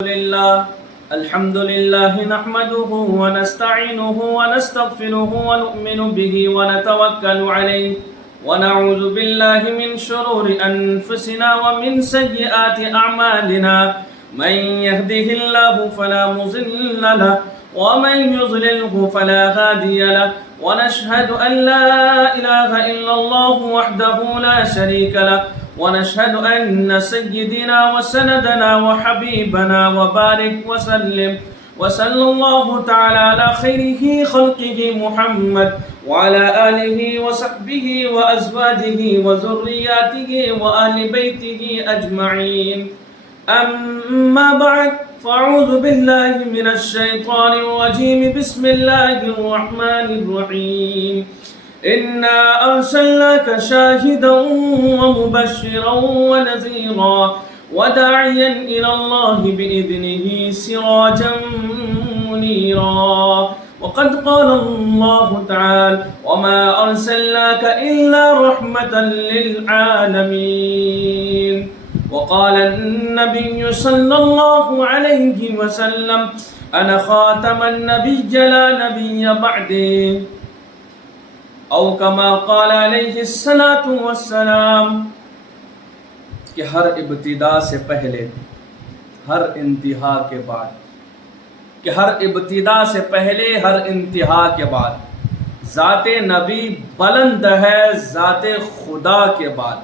الحمد لله نحمده ونستعينه ونستغفره ونؤمن به ونتوكل عليه ونعوذ بالله من شرور أنفسنا ومن سيئات أعمالنا من يهده الله فلا مضل له ومن يضلله فلا هادي له ونشهد أن لا إله إلا الله وحده لا شريك له ونشهد أن سيدنا وسندنا وحبيبنا وبارك وسلم وصلى الله تعالى على خيره خلقه محمد وعلى آله وصحبه وأزواجه وذرياته وأهل بيته أجمعين أما بعد فأعوذ بالله من الشيطان الرجيم بسم الله الرحمن الرحيم إنا أرسلناك شاهدا ومبشرا ونذيرا وداعيا إلى الله بإذنه سراجا منيرا وقد قال الله تعالى وما أرسلناك إلا رحمة للعالمين وقال النبي صلى الله عليه وسلم أنا خاتم النبي لا نبي بعدي او کما قال علیہ الصلوۃ والسلام کہ ہر ابتدا سے پہلے ہر انتہا کے بعد کہ ہر ابتدا سے پہلے ہر انتہا کے بعد ذات نبی بلند ہے ذات خدا کے بعد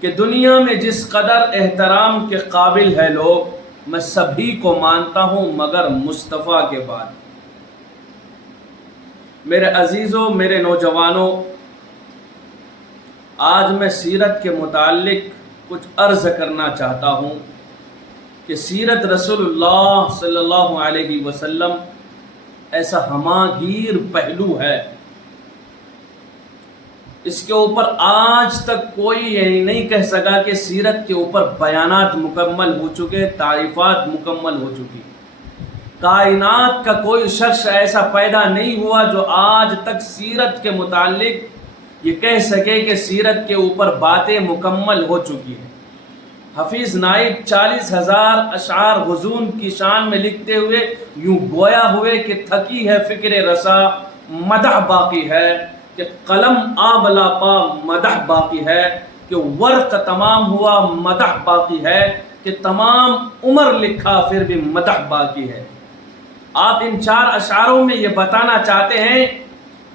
کہ دنیا میں جس قدر احترام کے قابل ہے لوگ میں سبھی کو مانتا ہوں مگر مصطفیٰ کے بعد۔ میرے عزیزوں، میرے نوجوانوں، آج میں سیرت کے متعلق کچھ عرض کرنا چاہتا ہوں کہ سیرت رسول اللہ صلی اللہ علیہ وسلم ایسا ہماگیر پہلو ہے، اس کے اوپر آج تک کوئی یہ نہیں کہہ سکا کہ سیرت کے اوپر بیانات مکمل ہو چکے، تعریفات مکمل ہو چکی۔ کائنات کا کوئی شخص ایسا پیدا نہیں ہوا جو آج تک سیرت کے متعلق یہ کہہ سکے کہ سیرت کے اوپر باتیں مکمل ہو چکی ہیں۔ حفیظ نائب 40,000 اشعار غزون کی شان میں لکھتے ہوئے یوں گویا ہوئے کہ تھکی ہے فکر رسا مدح باقی ہے، کہ قلم آبلا پا مدح باقی ہے، کہ ورق تمام ہوا مدح باقی ہے، کہ تمام عمر لکھا پھر بھی مدح باقی ہے۔ آپ ان 4 اشعاروں میں یہ بتانا چاہتے ہیں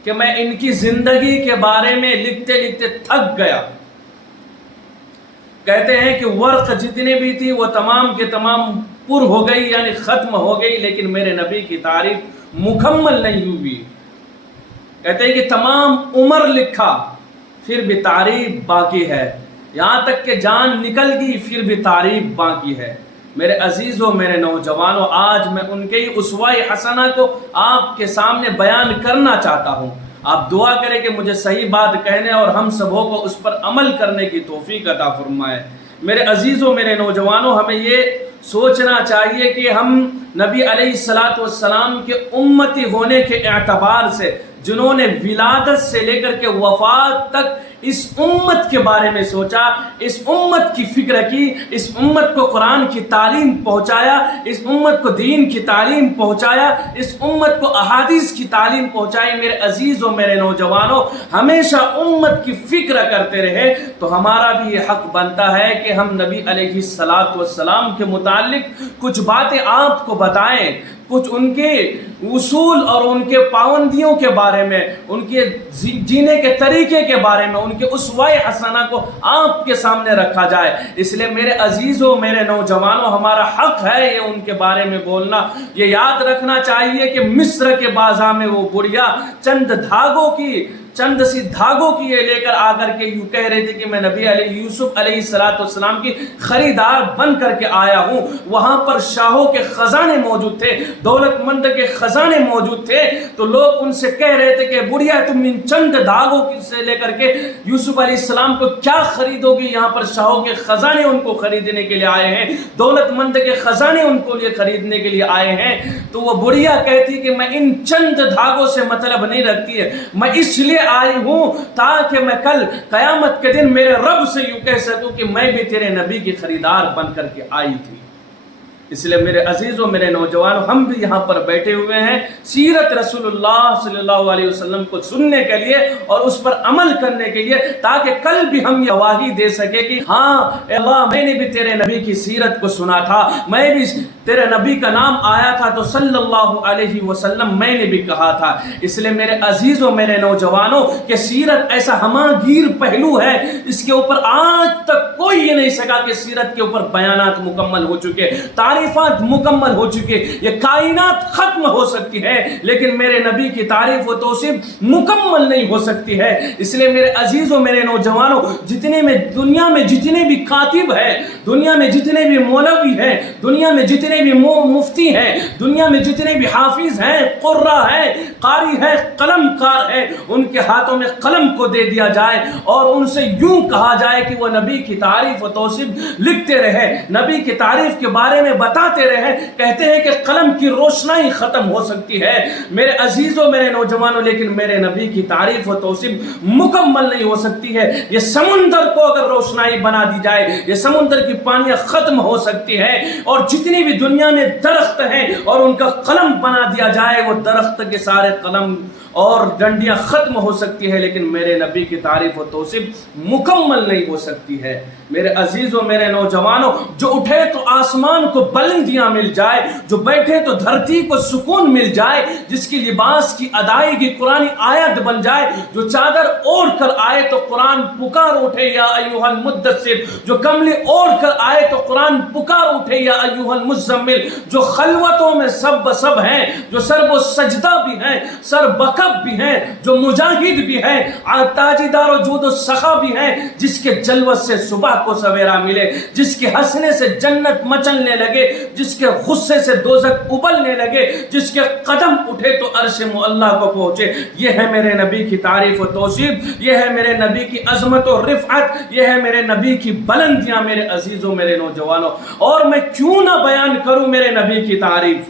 کہ میں ان کی زندگی کے بارے میں لکھتے لکھتے تھک گیا۔ کہتے ہیں کہ ورق جتنی بھی تھی وہ تمام کے تمام پر ہو گئی، یعنی ختم ہو گئی، لیکن میرے نبی کی تعریف مکمل نہیں ہوئی۔ کہتے ہیں کہ تمام عمر لکھا پھر بھی تعریف باقی ہے، یہاں تک کہ جان نکل گئی پھر بھی تعریف باقی ہے۔ میرے عزیزوں، میرے نوجوانوں، آج میں ان کے اسوہ حسنہ کو آپ کے سامنے بیان کرنا چاہتا ہوں۔ آپ دعا کریں کہ مجھے صحیح بات کہنے اور ہم سبوں کو اس پر عمل کرنے کی توفیق عطا فرمائے۔ میرے عزیزوں، میرے نوجوانوں، ہمیں یہ سوچنا چاہیے کہ ہم نبی علیہ الصلوۃ والسلام کے امتی ہونے کے اعتبار سے، جنہوں نے ولادت سے لے کر کے وفات تک اس امت کے بارے میں سوچا، اس امت کی فکر کی، اس امت کو قرآن کی تعلیم پہنچایا، اس امت کو دین کی تعلیم پہنچایا، اس امت کو احادیث کی تعلیم پہنچائی۔ میرے عزیزوں، میرے نوجوانوں، ہمیشہ امت کی فکر کرتے رہے تو ہمارا بھی یہ حق بنتا ہے کہ ہم نبی علیہ الصلوۃ والسلام کے متعلق کچھ باتیں آپ کو بتائیں، کچھ ان کے اصول اور ان کے پابندیوں کے بارے میں، ان کے جینے کے طریقے کے بارے میں، ان کے اسوہ حسنہ کو آپ کے سامنے رکھا جائے۔ اس لیے میرے عزیزوں، میرے نوجوانوں، ہمارا حق ہے یہ ان کے بارے میں بولنا۔ یہ یاد رکھنا چاہیے کہ مصر کے بازار میں وہ بڑھیا چند سی دھاگوں کی یہ لے کر آ کر کے یوں کہہ رہے تھے کہ میں نبی یوسف علیہ الصلوۃ والسلام کی خریدار بن کر کے آیا ہوں۔ وہاں پر شاہوں کے خزانے موجود تھے، دولت مند کے خزانے موجود تھے، تو لوگ ان سے کہہ رہے تھے کہ بڑھیا تم ان چند دھاگوں سے لے کر کے یوسف علیہ السلام کو کیا خریدو گی؟ یہاں پر شاہوں کے خزانے ان کو خریدنے کے لیے آئے ہیں، دولت مند کے خزانے ان کو لیے خریدنے کے لیے آئے ہیں۔ تو وہ بڑھیا کہتی کہ میں ان چند دھاگوں سے مطلب نہیں رکھتی ہے، میں اس لیے آئی ہوں تاکہ میں کل قیامت کے دن میرے رب سے یوں کہہ سکوں کہ میں بھی تیرے نبی کی خریدار بن کر کے آئی تھی۔ اس لیے میرے عزیزوں، میرے نوجوانوں، ہم بھی یہاں پر بیٹھے ہوئے ہیں سیرت رسول اللہ صلی اللہ علیہ وسلم کو سننے کے لیے اور اس پر عمل کرنے کے لیے، تاکہ کل بھی ہم یہ گواہی دے سکے کہ ہاں اے اللہ، میں نے بھی تیرے نبی کی سیرت کو سنا تھا، میں بھی تیرے نبی کا نام آیا تھا تو صلی اللہ علیہ وسلم میں نے بھی کہا تھا۔ اس لیے میرے عزیزوں، میرے نوجوانوں، کہ سیرت ایسا ہماگیر پہلو ہے، اس کے اوپر آج تک کوئی یہ نہیں سکا کہ سیرت کے اوپر بیانات مکمل ہو چکے، تعریفات مکمل ہو چکے، یہ کائنات ختم ہو سکتی ہے لیکن میرے نبی کی تعریف و توصیف مکمل نہیں ہو سکتی ہے۔ اس لیے میرے عزیزوں، میرے نوجوانوں، دنیا میں جتنے بھی کاتب ہیں، دنیا میں جتنے بھی مولوی ہیں، دنیا میں جتنے بھی مفتی ہیں، دنیا میں جتنے بھی حافظ ہیں، قرہ ہیں، قاری ہیں، قلم کار ہیں، ان کے ہاتھوں میں قلم کو دے دیا جائے اور ان سے یوں کہا جائے کہ وہ نبی کی تعریف و توصیف لکھتے رہے، نبی کی تعریف کے بارے میں بتاتے رہے، کہتے ہیں کہ قلم کی روشنائی ختم ہو سکتی ہے۔ میرے عزیزوں، میرے نوجوانوں، لیکن میرے نبی کی تعریف و توصیف مکمل نہیں ہو سکتی ہے۔ یہ سمندر کو اگر روشنائی بنا دی جائے، یہ سمندر کی پانیاں ختم ہو سکتی ہیں، اور جتنی بھی دنیا میں درخت ہیں اور ان کا قلم بنا دیا جائے، وہ درخت کے سارے قلم اور ڈنڈیاں ختم ہو سکتی ہے، لیکن میرے نبی کی تعریف و توصیف مکمل نہیں ہو سکتی ہے۔ میرے عزیزوں، میرے نوجوانوں، جو اٹھے تو آسمان کو بلندیاں مل جائے، جو بیٹھے تو دھرتی کو سکون مل جائے، جس کی لباس کی ادائیگی قرآن آیت بن جائے، جو چادر اوڑھ کر آئے تو قرآن پکار اٹھے یا ایھا المدثر، جو کملی اوڑھ کر آئے تو قرآن پکار اٹھے یا ایھا المزمل، جو خلوتوں میں سب ہیں، جو سرب و سجدہ بھی ہیں، سر بکب بھی ہیں، جو مجاہد بھی ہیں، تاجدار و جود و سخا بھی ہیں، جس کے جلوت سے صبح کو سویرا ملے، جس کے ہنسنے سے جنت مچلنے لگے، جس کے غصے سے دوزخ ابلنے لگے، جس کے قدم اٹھے تو عرش معلی کو پہنچے۔ یہ ہے میرے نبی کی تعریف و توصیف، یہ ہے میرے نبی کی عظمت و رفعت، یہ ہے میرے نبی کی بلندیاں۔ میرے عزیزوں، میرے نوجوانوں، اور میں کیوں نہ بیان کروں میرے نبی کی تعریف،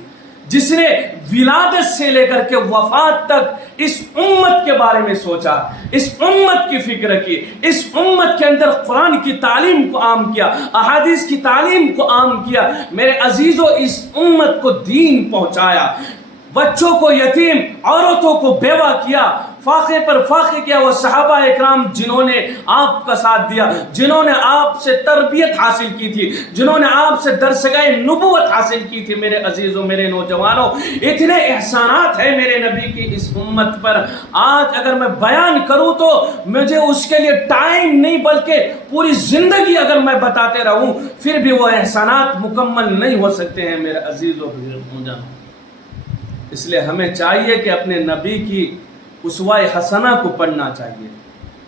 جس نے ولادت سے لے کر کے وفات تک اس امت کے بارے میں سوچا، اس امت کی فکر کی، اس امت کے اندر قرآن کی تعلیم کو عام کیا، احادیث کی تعلیم کو عام کیا۔ میرے عزیزوں، اس امت کو دین پہنچایا، بچوں کو یتیم، عورتوں کو بیوہ کیا، فاقے پر فاقے کیا۔ وہ صحابہ اکرام جنہوں نے آپ کا ساتھ دیا، جنہوں نے آپ سے تربیت حاصل کی تھی، جنہوں نے آپ سے درسگاہ نبوت حاصل کی تھی۔ میرے عزیزوں، میرے نوجوانوں، اتنے احسانات ہیں میرے نبی کی اس امت پر، آج اگر میں بیان کروں تو مجھے اس کے لیے ٹائم نہیں بلکہ پوری زندگی اگر میں بتاتے رہوں پھر بھی وہ احسانات مکمل نہیں ہو سکتے ہیں میرے عزیزوں، میرے نوجوانوں۔ اس لیے ہمیں چاہیے کہ اپنے نبی کی اسوہ حسنہ کو پڑھنا چاہیے،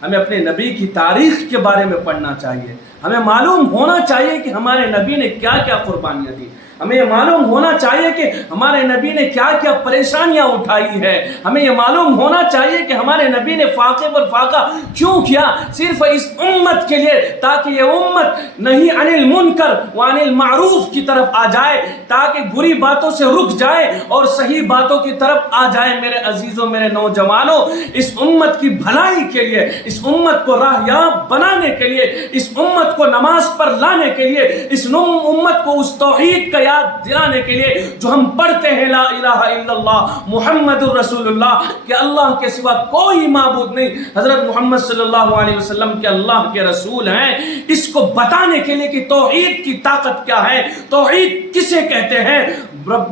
ہمیں اپنے نبی کی تاریخ کے بارے میں پڑھنا چاہیے، ہمیں معلوم ہونا چاہیے کہ ہمارے نبی نے کیا کیا قربانیاں دی، ہمیں یہ معلوم ہونا چاہیے کہ ہمارے نبی نے کیا کیا پریشانیاں اٹھائی ہے، ہمیں یہ معلوم ہونا چاہیے کہ ہمارے نبی نے فاقے پر فاقہ کیوں کیا، صرف اس امت کے لیے، تاکہ یہ امت نہیں عن المنکر وعن المعروف کی طرف آ جائے، تاکہ بری باتوں سے رک جائے اور صحیح باتوں کی طرف آ جائے۔ میرے عزیزوں، میرے نوجوانوں، اس امت کی بھلائی کے لیے، اس امت کو راہیاب بنانے کے لیے، اس امت کو نماز پر لانے کے لیے، اس امت کو اس توحید کا یاد دلانے کے لیے جو ہم پڑھتے ہیں لا الہ الا اللہ محمد الرسول اللہ، کہ اللہ کے سوا کوئی معبود نہیں، حضرت محمد صلی اللہ علیہ وسلم کے اللہ کے رسول ہیں، اس کو بتانے کے لیے کہ توحید کی طاقت کیا ہے، توحید کسے کہتے ہیں۔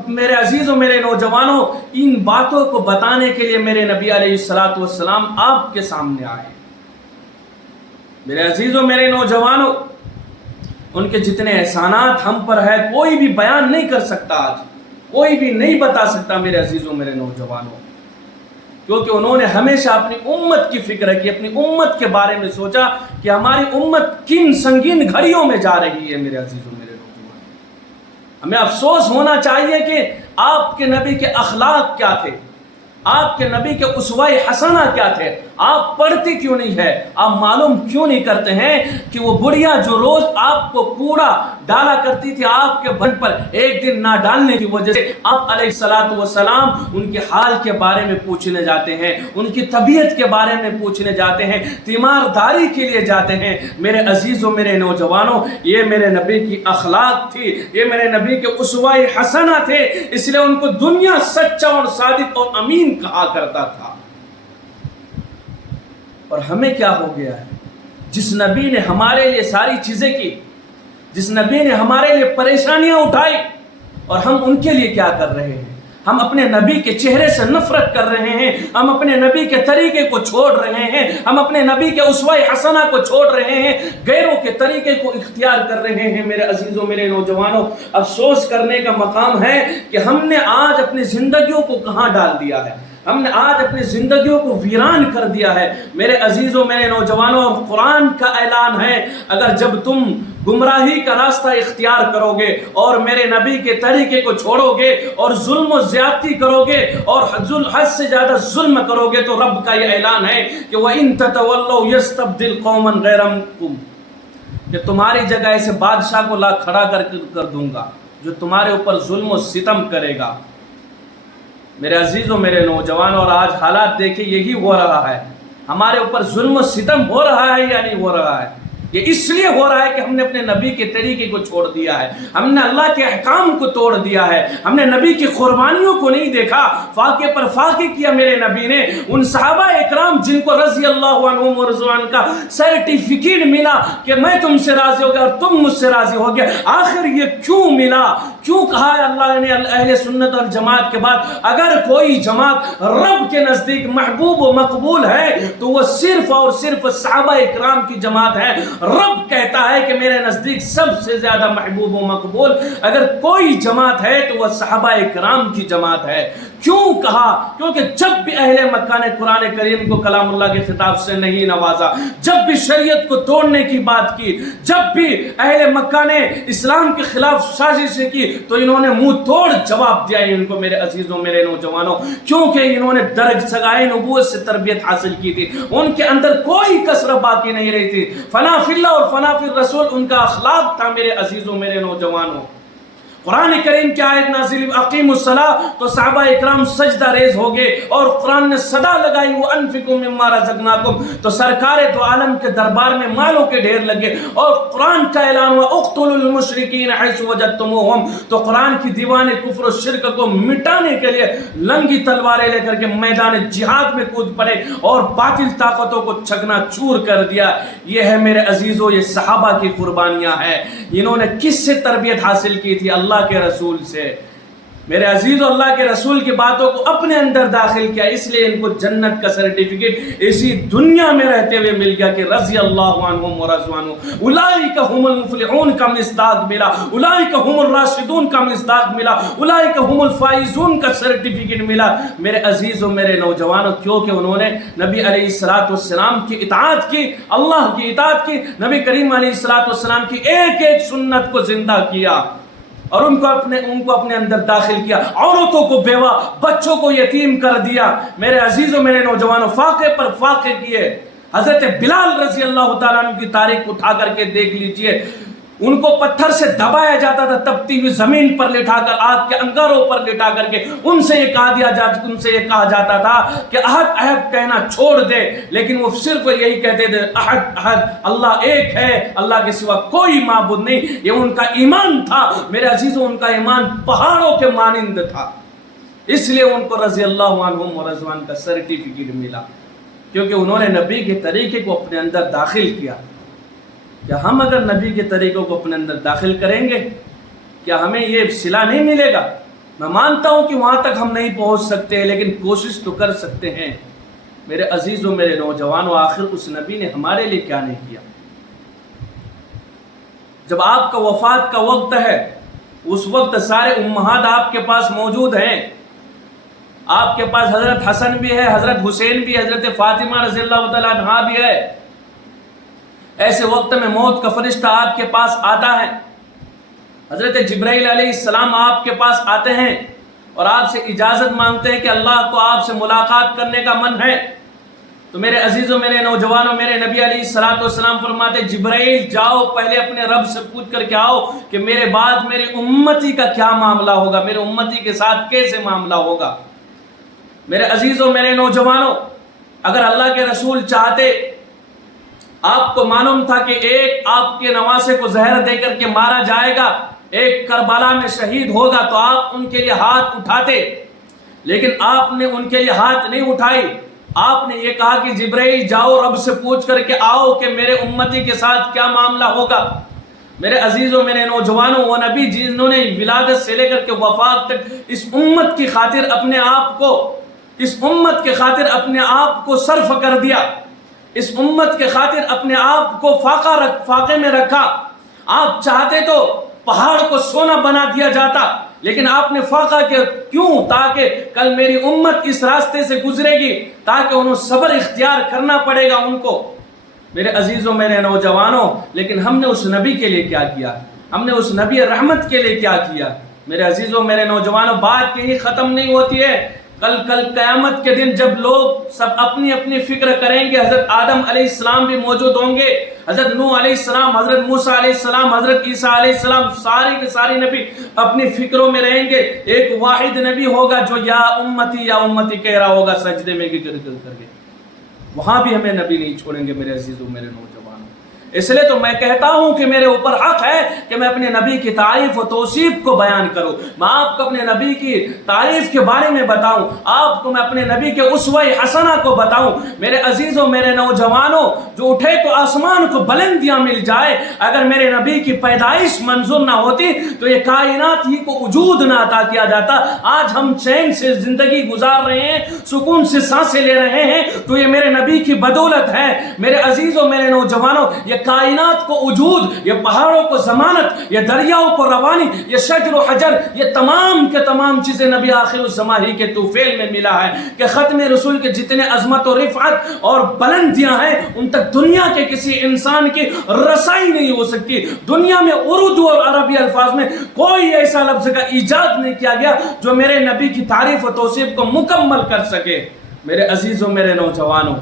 میرے عزیزوں، میرے نوجوانوں، ان باتوں کو بتانے کے لیے میرے نبی علیہ الصلوۃ والسلام آپ کے سامنے آئے۔ میرے عزیزوں، میرے نوجوانوں، ان کے جتنے احسانات ہم پر ہے کوئی بھی بیان نہیں کر سکتا، آج کوئی بھی نہیں بتا سکتا میرے عزیزوں، میرے نوجوانوں، کیونکہ انہوں نے ہمیشہ اپنی امت کی فکر کی، اپنی امت کے بارے میں سوچا کہ ہماری امت کن سنگین گھڑیوں میں جا رہی ہے۔ میرے عزیزوں، میرے نوجوانوں، ہمیں افسوس ہونا چاہیے کہ آپ کے نبی کے اخلاق کیا تھے، آپ کے نبی کے اسوہ حسنہ کیا تھے، آپ پڑھتے کیوں نہیں ہے؟ آپ معلوم کیوں نہیں کرتے ہیں کہ وہ بڑھیا جو روز آپ کو کوڑا ڈالا کرتی تھی آپ کے بن پر، ایک دن نہ ڈالنے کی وجہ سے آپ علیہ الصلوۃ والسلام ان کے حال کے بارے میں پوچھنے جاتے ہیں، ان کی طبیعت کے بارے میں پوچھنے جاتے ہیں، تیمارداری کے لیے جاتے ہیں۔ میرے عزیزوں، میرے نوجوانوں، یہ میرے نبی کی اخلاق تھی، یہ میرے نبی کے اسوہ حسنہ تھے، اس لیے ان کو دنیا سچا اور صادق اور امین کہا کرتا تھا۔ اور ہمیں کیا ہو گیا ہے؟ جس نبی نے ہمارے لیے ساری چیزیں کی، جس نبی نے ہمارے لیے پریشانیاں اٹھائی، اور ہم ان کے لیے کیا کر رہے ہیں؟ ہم اپنے نبی کے چہرے سے نفرت کر رہے ہیں، ہم اپنے نبی کے طریقے کو چھوڑ رہے ہیں، ہم اپنے نبی کے اسوہ حسنہ کو چھوڑ رہے ہیں، غیروں کے طریقے کو اختیار کر رہے ہیں۔ میرے عزیزوں، میرے نوجوانوں، افسوس کرنے کا مقام ہے کہ ہم نے آج اپنی زندگیوں کو کہاں ڈال دیا ہے، ہم نے آج اپنی زندگیوں کو ویران کر دیا ہے۔ میرے عزیزوں، میرے نوجوانوں، قرآن کا اعلان ہے، اگر جب تم گمراہی کا راستہ اختیار کرو گے اور میرے نبی کے طریقے کو چھوڑو گے اور ظلم و زیادتی کرو گے اور حد سے زیادہ ظلم کرو گے، تو رب کا یہ اعلان ہے کہ وَإِن تَتَوَلَّوْا يَسْتَبْدِلْ قَوْمًا غَيْرَكُمْ، کہ تمہاری جگہ ایسے بادشاہ کو لا کھڑا کر دوں گا جو تمہارے اوپر ظلم و ستم کرے گا۔ میرے عزیزوں، میرے نوجوان، اور آج حالات دیکھیں، یہی ہو رہا ہے، ہمارے اوپر ظلم و ستم ہو رہا ہے یا نہیں ہو رہا ہے؟ یہ اس لیے ہو رہا ہے کہ ہم نے اپنے نبی کے طریقے کو چھوڑ دیا ہے، ہم نے اللہ کے احکام کو توڑ دیا ہے، ہم نے نبی کی قربانیوں کو نہیں دیکھا، فاقے پر فاقے کیا میرے نبی نے۔ ان صحابہ اکرام جن کو رضی اللہ عنہم و رضوان کا سرٹیفکیٹ ملا کہ میں تم سے راضی ہو گیا اور تم مجھ سے راضی ہو گیا، آخر یہ کیوں ملا؟ کیوں کہا ہے اللہ نے اہل سنت اور جماعت کے بعد اگر کوئی جماعت رب کے نزدیک محبوب و مقبول ہے تو وہ صرف اور صرف صحابہ اکرام کی جماعت ہے۔ رب کہتا ہے کہ میرے نزدیک سب سے زیادہ محبوب و مقبول اگر کوئی جماعت ہے تو وہ صحابہ اکرام کی جماعت ہے۔ کیوں کہا؟ کیونکہ جب بھی اہل مکہ نے قرآن کریم کو کلام اللہ کے خطاب سے نہیں نوازا، جب بھی شریعت کو توڑنے کی بات کی، جب بھی اہل مکہ نے اسلام کے خلاف سازشیں کی، تو انہوں نے منہ توڑ جواب دیا ان کو۔ میرے عزیزوں، میرے نوجوانوں، کیونکہ انہوں نے درج سگائے نبوت سے تربیت حاصل کی تھی، ان کے اندر کوئی کسر باقی نہیں رہی تھی۔ فنا فی اللہ اور فنا فی الرسول ان کا اخلاق تھا۔ میرے عزیزوں، میرے نوجوانوں، قرآن کریم کی آیت نازل اقیموا الصلاۃ تو صحابہ اکرام سجدہ ریز ہو گئے اور قرآن نے صدا لگائی وانفقوا مما رزقناکم، تو سرکار دو عالم کے دربار میں مالوں کے ڈھیر لگے اور قرآن کا اعلان ہوا اقتلوا المشرکین حیث وجدتموہم، تو قرآن کی دیوان کفر و شرک کو مٹانے کے لیے لنگی تلواریں لے کر کے میدان جہاد میں کود پڑے اور باطل طاقتوں کو چکنا چور کر دیا۔ یہ ہے میرے عزیزوں، یہ صحابہ کی قربانیاں ہیں۔ انہوں نے کس سے تربیت حاصل کی تھی؟ اللہ کے رسول سے۔ میرے عزیزوں، اللہ کے رسول کی باتوں کو اپنے اندر داخل کیا، اس لیے ان کو جنت کا سرٹیفکیٹ اسی دنیا میں رہتے ہوئے مل گیا کہ رضی اللہ عنہم ورضوا عنہ، اولئک هم المفلحون کا مصداق ملا، اولئک هم الراشدون کا مصداق ملا، اولئک هم الفائزون کا سرٹیفکیٹ ملا۔ میرے عزیزوں، میرے نوجوانوں، کیونکہ انہوں نے نبی علیہ الصلوۃ والسلام کی اطاعت کی، اللہ کی اطاعت کی، نبی کریم علیہ الصلوۃ والسلام کی ایک ایک سنت کو زندہ کیا اور ان کو اپنے اندر داخل کیا، عورتوں کو بیوہ، بچوں کو یتیم کر دیا۔ میرے عزیزوں، میرے نوجوانوں، فاقے پر فاقے کیے۔ حضرت بلال رضی اللہ تعالیٰ عنہ کی تاریخ اٹھا کر کے دیکھ لیجئے، ان کو پتھر سے دبایا جاتا تھا، تپتی ہوئی زمین پر لٹا کر، آگ کے انگاروں پر لٹا کر کے ان سے یہ کہا جاتا تھا کہ احد کہنا چھوڑ دے، لیکن وہ صرف یہی کہتے تھے احد، اللہ ایک ہے، اللہ کے سوا کوئی معبود نہیں۔ یہ ان کا ایمان تھا۔ میرے عزیزوں، ان کا ایمان پہاڑوں کے مانند تھا، اس لیے ان کو رضی اللہ عنہم ورضوان کا سرٹیفکیٹ ملا، کیونکہ انہوں نے نبی کے طریقے کو اپنے اندر داخل کیا۔ کیا ہم اگر نبی کے طریقوں کو اپنے اندر داخل کریں گے، کیا ہمیں یہ صلہ نہیں ملے گا؟ میں مانتا ہوں کہ وہاں تک ہم نہیں پہنچ سکتے، لیکن کوشش تو کر سکتے ہیں۔ میرے عزیزوں، میرے نوجوانوں، آخر اس نبی نے ہمارے لیے کیا نہیں کیا؟ جب آپ کا وفات کا وقت ہے، اس وقت سارے امہات آپ کے پاس موجود ہیں، آپ کے پاس حضرت حسن بھی ہے، حضرت حسین بھی، حضرت فاطمہ رضی اللہ تعالیٰ عنہا بھی ہے۔ ایسے وقت میں موت کا فرشتہ آپ کے پاس آتا ہے، حضرت جبرائیل علیہ السلام آپ کے پاس آتے ہیں اور آپ سے اجازت مانگتے ہیں کہ اللہ کو آپ سے ملاقات کرنے کا من ہے۔ تو میرے عزیزوں، میرے نوجوانوں، میرے نبی علیہ الصلوۃ والسلام فرماتے جبرائیل جاؤ پہلے اپنے رب سے پوچھ کر کے آؤ کہ میرے بعد میری امتی کا کیا معاملہ ہوگا، میرے امتی کے ساتھ کیسے معاملہ ہوگا۔ میرے عزیزوں، میرے نوجوانوں، اگر اللہ کے رسول چاہتے، آپ کو معلوم تھا کہ ایک آپ کے نواسے کو زہر دے کر کے مارا جائے گا، ایک کربلا میں شہید ہوگا، تو آپ ان کے لیے ہاتھ اٹھاتے، لیکن آپ نے ان کے لیے ہاتھ نہیں اٹھائی۔ آپ نے یہ کہا کہ جبرائیل جاؤ رب سے پوچھ کر کے آؤ کہ میرے امتی کے ساتھ کیا معاملہ ہوگا۔ میرے عزیزوں، میرے نوجوانوں، وہ نبی جنہوں نے ولادت سے لے کر کے وفات تک اس امت کی خاطر اپنے آپ کو، اس امت کے خاطر اپنے آپ کو صرف کر دیا، اس امت کے خاطر اپنے آپ کو فاقے میں رکھا۔ آپ چاہتے تو پہاڑ کو سونا بنا دیا جاتا، لیکن آپ نے فاقہ کیوں؟ تاکہ کل میری امت اس راستے سے گزرے گی، تاکہ انہوں صبر اختیار کرنا پڑے گا ان کو۔ میرے عزیزوں، میرے نوجوانوں، لیکن ہم نے اس نبی کے لیے کیا کیا؟ ہم نے اس نبی رحمت کے لیے کیا کیا؟ میرے عزیزوں، میرے نوجوانوں، بات یہی ختم نہیں ہوتی ہے۔ کل قیامت کے دن جب لوگ سب اپنی اپنی فکر کریں گے، حضرت آدم علیہ السلام بھی موجود ہوں گے، حضرت نوح علیہ السلام، حضرت موسیٰ علیہ السلام، حضرت عیسیٰ علیہ السلام، ساری کے ساری نبی اپنی فکروں میں رہیں گے۔ ایک واحد نبی ہوگا جو یا امتی کہہ رہا ہوگا سجدے میں گر کر کے۔ وہاں بھی ہمیں نبی نہیں چھوڑیں گے میرے عزیزوں، میرے نوجوانوں۔ اس لیے تو میں کہتا ہوں کہ میرے اوپر حق ہے کہ میں اپنے نبی کی تعریف و توصیف کو بیان کروں، میں آپ کو اپنے نبی کی تعریف کے بارے میں بتاؤں، آپ کو میں اپنے نبی کے اسوہ حسنہ کو بتاؤں۔ میرے عزیزوں، میرے نوجوانوں، جو اٹھے تو آسمان کو بلندیاں مل جائے، اگر میرے نبی کی پیدائش منظور نہ ہوتی تو یہ کائنات ہی کو وجود نہ عطا کیا جاتا۔ آج ہم چین سے زندگی گزار رہے ہیں، سکون سے سانسیں لے رہے ہیں، تو یہ میرے نبی کی بدولت ہے۔ میرے عزیزوں، میرے نوجوانوں، یہ کائنات کو وجود، یہ پہاڑوں کو ضمانت، یہ دریاؤں کو روانی، یہ شجر و حجر، یہ تمام کے تمام چیزیں نبی آخر الزمان ہی کے توفیل میں ملا ہے کہ ختم رسول کے جتنے عظمت و رفعت اور بلندیاں ہیں ان تک دنیا کے کسی انسان کی رسائی نہیں ہو سکتی۔ دنیا میں اردو اور عربی الفاظ میں کوئی ایسا لفظ کا ایجاد نہیں کیا گیا جو میرے نبی کی تعریف و توصیف کو مکمل کر سکے۔ میرے عزیزوں، میرے نوجوانوں،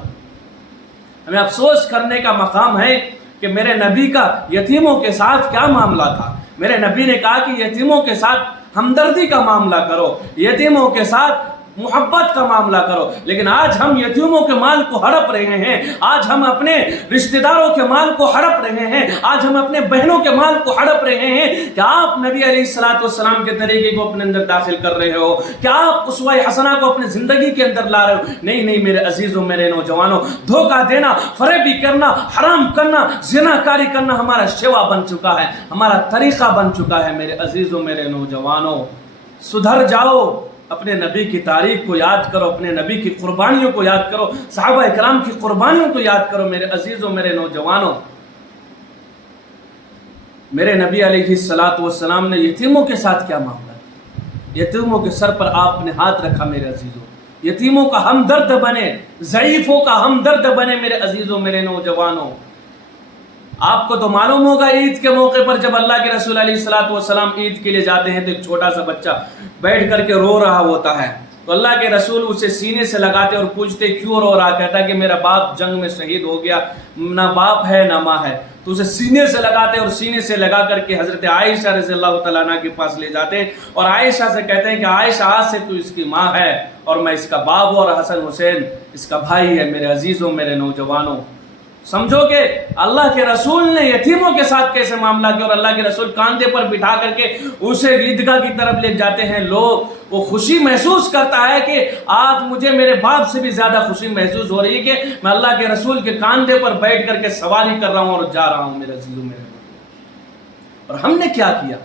ہمیں افسوس کرنے کا مقام ہے کہ میرے نبی کا یتیموں کے ساتھ کیا معاملہ تھا۔ میرے نبی نے کہا کہ یتیموں کے ساتھ ہمدردی کا معاملہ کرو، یتیموں کے ساتھ محبت کا معاملہ کرو، لیکن آج ہم یتیموں کے مال کو ہڑپ رہے ہیں، آج ہم اپنے رشتہ داروں کے مال کو ہڑپ رہے ہیں، آج ہم اپنے بہنوں کے مال کو ہڑپ رہے ہیں۔ کیا آپ نبی علیہ الصلوۃ والسلام کے طریقے کو اپنے اندر داخل کر رہے ہو؟ کیا آپ اسوہ حسنہ کو اپنے زندگی کے اندر لا رہے ہو؟ نہیں نہیں میرے عزیزوں، میرے نوجوانوں، دھوکہ دینا، فریبی کرنا، حرام کرنا، زنا کاری کرنا ہمارا شیوا بن چکا ہے، ہمارا طریقہ بن چکا ہے۔ میرے عزیزوں، میرے نوجوانوں، سدھر جاؤ، اپنے نبی کی تاریخ کو یاد کرو، اپنے نبی کی قربانیوں کو یاد کرو، صحابہ کرام کی قربانیوں کو یاد کرو۔ میرے عزیزوں، میرے نوجوانوں، میرے نبی علیہ الصلوۃ والسلام نے یتیموں کے ساتھ کیا معاملہ کیا؟ یتیموں کے سر پر آپ نے ہاتھ رکھا۔ میرے عزیزوں، یتیموں کا ہمدرد بنے، ضعیفوں کا ہمدرد بنے۔ میرے عزیزوں، میرے نوجوانوں، آپ کو تو معلوم ہوگا عید کے موقع پر جب اللہ کے رسول علیہ الصلوۃ والسلام عید کے لیے جاتے ہیں تو ایک چھوٹا سا بچہ بیٹھ کر کے رو رہا ہوتا ہے، تو اللہ کے رسول اسے سینے سے لگاتے اور پوچھتے کیوں رو رہا؟ کہتا ہے کہ میرا باپ جنگ میں شہید ہو گیا، نہ باپ ہے نہ ماں ہے۔ تو اسے سینے سے لگاتے اور سینے سے لگا کر کے حضرت عائشہ رضی اللہ تعالیٰ عنہ کے پاس لے جاتے اور عائشہ سے کہتے ہیں کہ عائشہ آج سے تو اس کی ماں ہے اور میں اس کا باپ اور حسن حسین اس کا بھائی ہے۔ میرے عزیزوں، میرے نوجوانوں، سمجھو کہ اللہ کے رسول نے یتیموں کے ساتھ کیسے معاملہ کیا، اور اللہ کے رسول کاندھے پر بٹھا کر کے اسے عیدگاہ کی طرف لے جاتے ہیں۔ لوگ وہ خوشی محسوس کرتا ہے کہ آج مجھے میرے باپ سے بھی زیادہ خوشی محسوس ہو رہی ہے کہ میں اللہ کے رسول کے کاندھے پر بیٹھ کر کے سواری کر رہا ہوں اور جا رہا ہوں۔ میرے عزیزوں، میرے اور ہم نے کیا کیا؟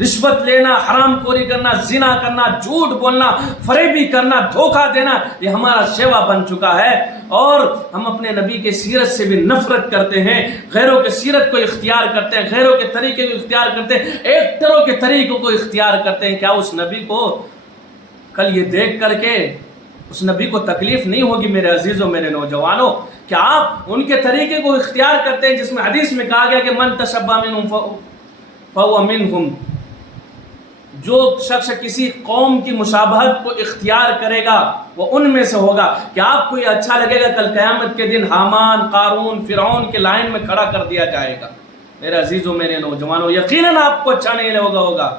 رشوت لینا، حرام خوری کرنا، زنا کرنا، جھوٹ بولنا، فریبی کرنا، دھوکہ دینا، یہ ہمارا شیوا بن چکا ہے۔ اور ہم اپنے نبی کے سیرت سے بھی نفرت کرتے ہیں، غیروں کے سیرت کو اختیار کرتے ہیں، غیروں کے طریقے کو اختیار کرتے ہیں، ایکٹروں کے طریقوں کو اختیار کرتے ہیں۔ کیا اس نبی کو کل یہ دیکھ کر کے اس نبی کو تکلیف نہیں ہوگی؟ میرے عزیزوں، میرے نوجوانوں، کیا آپ ان کے طریقے کو اختیار کرتے ہیں جس میں حدیث میں کہا گیا کہ من تشبہ منہم فہو منہم؟ جو شخص کسی قوم کی مشابہت کو اختیار کرے گا وہ ان میں سے ہوگا کہ آپ کو یہ اچھا لگے گا کل قیامت کے دن حامان، قارون، فرعون کے لائن میں کھڑا کر دیا جائے گا۔ میرے عزیزوں، میرے نوجوانوں، یقیناً آپ کو اچھا نہیں ہوگا۔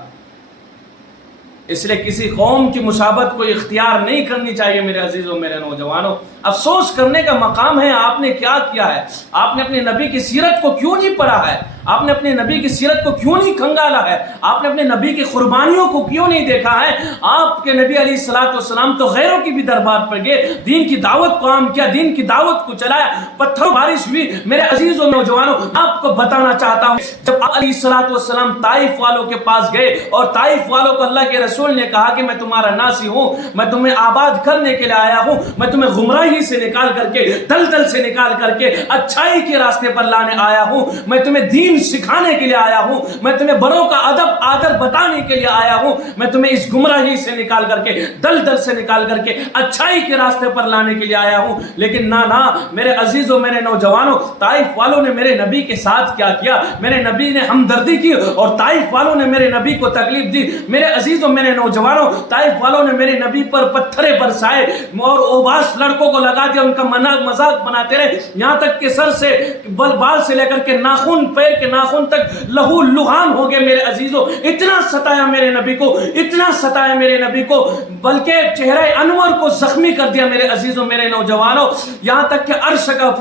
اس لیے کسی قوم کی مشابہت کو اختیار نہیں کرنی چاہیے میرے عزیزوں، میرے نوجوانوں۔ افسوس کرنے کا مقام ہے آپ نے کیا کیا ہے، آپ نے اپنے نبی کی سیرت کو کیوں نہیں پڑھا ہے، آپ نے اپنے نبی کی سیرت کو کیوں نہیں کھنگالا ہے، آپ نے اپنے نبی کی قربانیوں کو کیوں نہیں دیکھا ہے۔ آپ کے نبی علیہ الصلوۃ والسلام تو غیروں کی بھی دربار پر گئے، دین کی دعوت کو عام کیا، دین کی دعوت کو چلایا، پتھر بارش ہوئی۔ میرے عزیزوں نوجوانوں، آپ کو بتانا چاہتا ہوں، جب علیہ الصلوۃ والسلام طائف والوں کے پاس گئے اور طائف والوں کو اللہ کے رسول نے کہا کہ میں تمہارا ناصح ہوں، میں تمہیں آباد کرنے کے لیے آیا ہوں، میں تمہیں گمراہی سے نکال کر کے، دلدل سے نکال کر کے اچھائی کے راستے پر لانے آیا ہوں، میں تمہیں دین سکھانے کے لیے آیا ہوں، میں تمہیں بڑوں کا ادب آدر بتانے کے لیے آیا ہوں، میں تمہیں اس گمراہی سے نکال کر کے، دلدل سے نکال کر کے اچھائی کے راستے پر لانے کے لیے آیا ہوں۔ لیکن نہ میرے عزیزوں، میرے نوجوانوں، طائف والوں نے میرے نبی کے ساتھ کیا کیا، میرے نبی نے ہمدردی کی اور طائف والوں نے میرے نبی کو تکلیف دی۔ میرے عزیزوں، میرے نوجوانوں، طائف والوں نے میرے نبی پر پتھرے برسائے اور اوباش لڑکوں کو لگا دیا، ان کا مذاق بناتے رہے، یہاں تک کہ سر سے بال سے لے کر کے ناخن، پیر کے ناخن تک لہو لہان ہو گئے۔ میرے عزیزوں، اتنا ستایا میرے نبی کو، اتنا ستایا میرے نبی کو، بلکہ چہرہ انور کو زخمی کر دیا میرے عزیزوں، میرے نوجوانوں، یہاں تک کہ عرش کا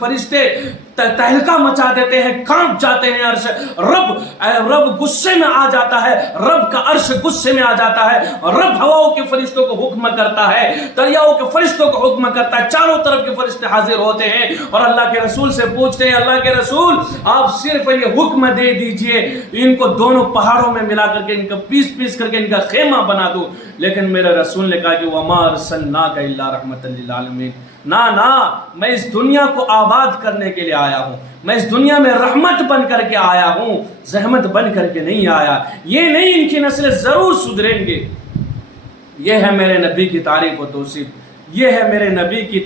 فرشتے تہلکہ مچا دیتے ہیں، کانپ جاتے ہیں عرش۔ رب غصے میں آ جاتا ہے، رب کا عرش غصے میں آ جاتا ہے، رب ہواؤں کے فرشتوں کو حکم کرتا ہے، دریاؤں کے فرشتوں کو حکم کرتا ہے، چاروں طرف کے فرشتے حاضر ہوتے ہیں اور اللہ کے رسول سے پوچھتے ہیں، اللہ کے رسول آپ صرف یہ حکم دے دیجئے ان کو دونوں پہاڑوں میں ملا کر کے، ان کا پیس کر کے ان کا خیمہ بنا دوں۔ لیکن میرے رسول نے کہا کہ وَمَا أَرْسَلْنَاكَ إِلَّا رَحْمَةً لِّلْعَالَمِينَ، نہ میں اس دنیا کو آباد کرنے کے لیے آیا ہوں، میں اس دنیا میں رحمت بن کر کے آیا ہوں، زحمت بن کر کے نہیں آیا۔ یہ نہیں ان کی نسلیں ضرور سدھریں گے۔ یہ ہے میرے نبی کی تعریف و توصیف، یہ ہے میرے نبی کی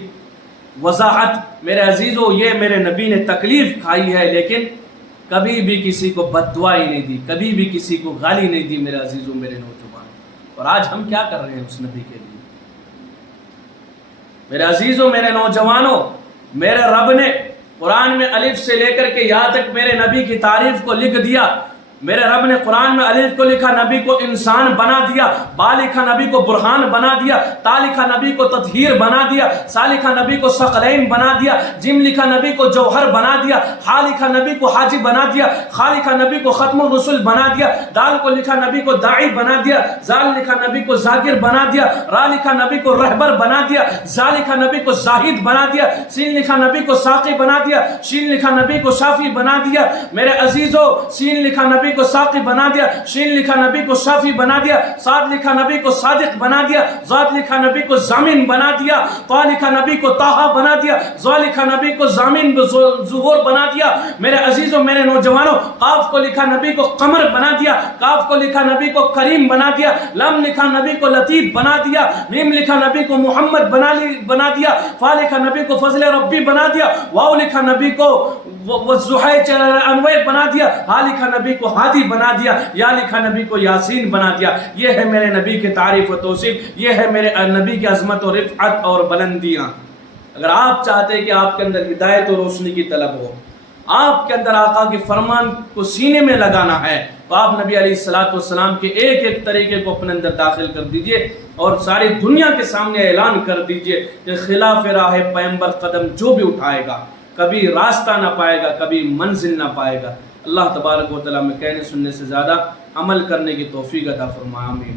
وضاحت۔ میرے عزیزوں، یہ میرے نبی نے تکلیف کھائی ہے لیکن کبھی بھی کسی کو بد دعا ہی نہیں دی، کبھی بھی کسی کو گالی نہیں دی میرے عزیزوں، میرے نوجوانوں۔ اور آج ہم کیا کر رہے ہیں اس نبی کے لیے؟ میرے عزیزوں، میرے نوجوانوں، میرے رب نے قرآن میں الف سے لے کر کے یہاں تک میرے نبی کی تعریف کو لکھ دیا۔ میرے رب نے قرآن میں الف کو لکھا، نبی کو انسان بنا دیا، با لکھا نبی کو برہان بنا دیا، تا لکھا نبی کو تطہیر بنا دیا، سا لکھا نبی کو ثقلین بنا دیا، جیم لکھا نبی کو جوہر بنا دیا، ہا لکھا نبی کو حاجی بنا دیا، خا لکھا نبی کو ختم الرسل بنا دیا، دال کو لکھا نبی کو داعی بنا دیا، زال لکھا نبی کو ذاکر بنا دیا، را لکھا نبی کو رہبر بنا دیا، زا لکھا نبی کو زاہد بنا دیا، سین لکھا نبی کو ساقی بنا دیا، شین لکھا نبی کو شافی بنا دیا۔ میرے عزیزوں، سین لکھا نبی کو ساقی بنا دیا، شین لکھا نبی کو شافی بنا دیا، صاد لکھا نبی کو صادق بنا دیا، ذات لکھا نبی کو ضامن بنا دیا، طا لکھا نبی کو طٰہٰ بنا دیا، ذا لکھا نبی کو ضامن ظہور بنا دیا۔ میرے عزیزوں، میرے نوجوانوں، قاف کو لکھا نبی کو قمر بنا دیا، کاف کو لکھا نبی کو کریم بنا دیا، لام لکھا نبی کو لطیف بنا دیا، میم لکھا نبی کو محمد بنا دیا، فا لکھا نبی کو فضل ربی بنا دیا، واو لکھا نبی کو انویر بنا دیا، ہا لکھا نبی کو ہادی بنا دیا، یا لکھا نبی کو یاسین بنا دیا۔ یہ ہے میرے نبی کی تعریف و توصیف، یہ ہے میرے نبی کی عظمت و رفعت اور بلندیاں۔ اگر آپ چاہتے ہیں کہ آپ کے اندر ہدایت و روشنی کی طلب ہو، آپ کے اندر آقا کے فرمان کو سینے میں لگانا ہے، تو آپ نبی علیہ الصلوۃ والسلام کے ایک ایک طریقے کو اپنے اندر داخل کر دیجئے اور ساری دنیا کے سامنے اعلان کر دیجئے کہ خلاف راہ پیغمبر قدم جو بھی اٹھائے گا کبھی راستہ نہ پائے گا، کبھی منزل نہ پائے گا۔ اللہ تبارک و تعالیٰ میں کہنے سننے سے زیادہ عمل کرنے کی توفیق عطا فرمائے، آمین۔